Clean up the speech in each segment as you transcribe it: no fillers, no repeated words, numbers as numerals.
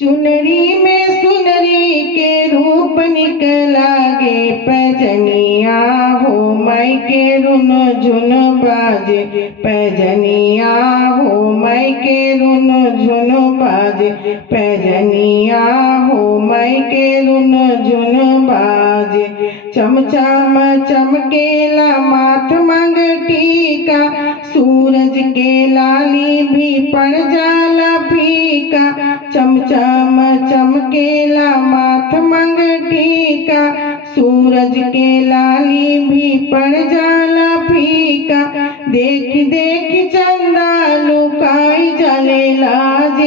चुनरी में सुनरी के रूप निकलागे पैजनिया हो माई के रुन झुन बाजे पैजनिया हो माई के रुन झुन बाजे पैजनिया हो माई के रुन झुन बाजे चमचम चमकेला माथ मंग टीका सूरज के लाली भी पड़ जाला फीका चमचम चमकेला माथ मंग टीका सूरज के लाली भी पड़ जाला फीका देख देख चंदा लुकाई जले लाज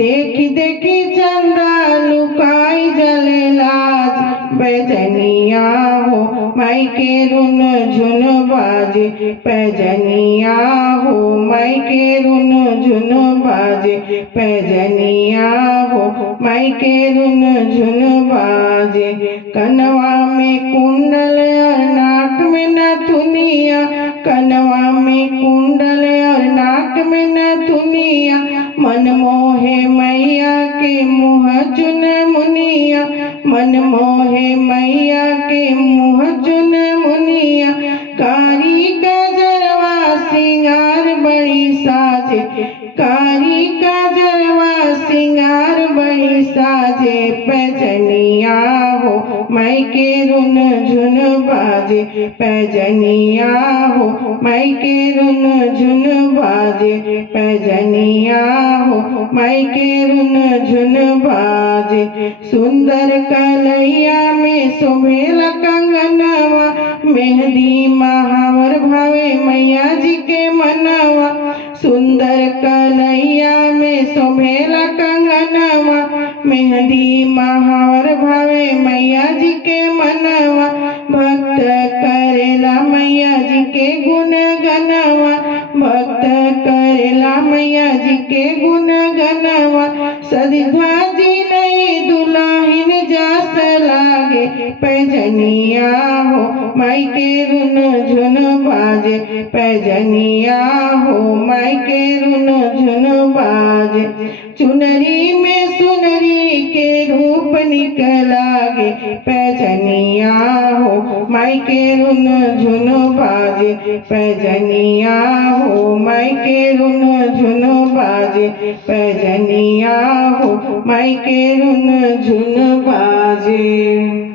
देख देख चंदा लुकाई जले लाज पैजनिया हो माई के रुन झुन बाजे पैजनिया हो माई के रुन झुन बाजे पैजनिया हो माई के रुन झुन बाजे कनवा में कुंडल और नाक में नथुनिया कनवा में कुंडल और नाक में नथुनिया मन मोहे मैया के मुँह चुन मुनिया मन मोहे मैया के मुँह चुन मुनिया कारी गजरवा सिंगार बड़ी साजे कारी गजरवा सिंगार बड़ी साजे पैजनिया हो माई के रुन झुन बाजे पैजनिया हो माई के रुन झुन बाजे पैजनिया हो माई के रुन झुन बाजे सुंदर कलैया में शोभेला कंगनवा मेहंदी महावर भावे मैया जी के मनवा सुंदर कलैया में शोभेला कंगनवा मेहंदी महावर भावे मैया जी के मनवा भक्त करेला मैया जी के गुण गनवा भक्त करेला मैया जी के गुण गनवा सदिधा जी नहीं दुल्हन जास लागे पैजनिया हो माई के रुन झुन बाजे पैजनिया हो माई के रुन झुन बाजे चुनरी में सुनरी के रूप निकलागे पैजनिया हो माई के रुन झुन बाजे पैजनिया हो माई के रुन झुन बाजे पैजनिया हो माई के रुन झुन बाजे।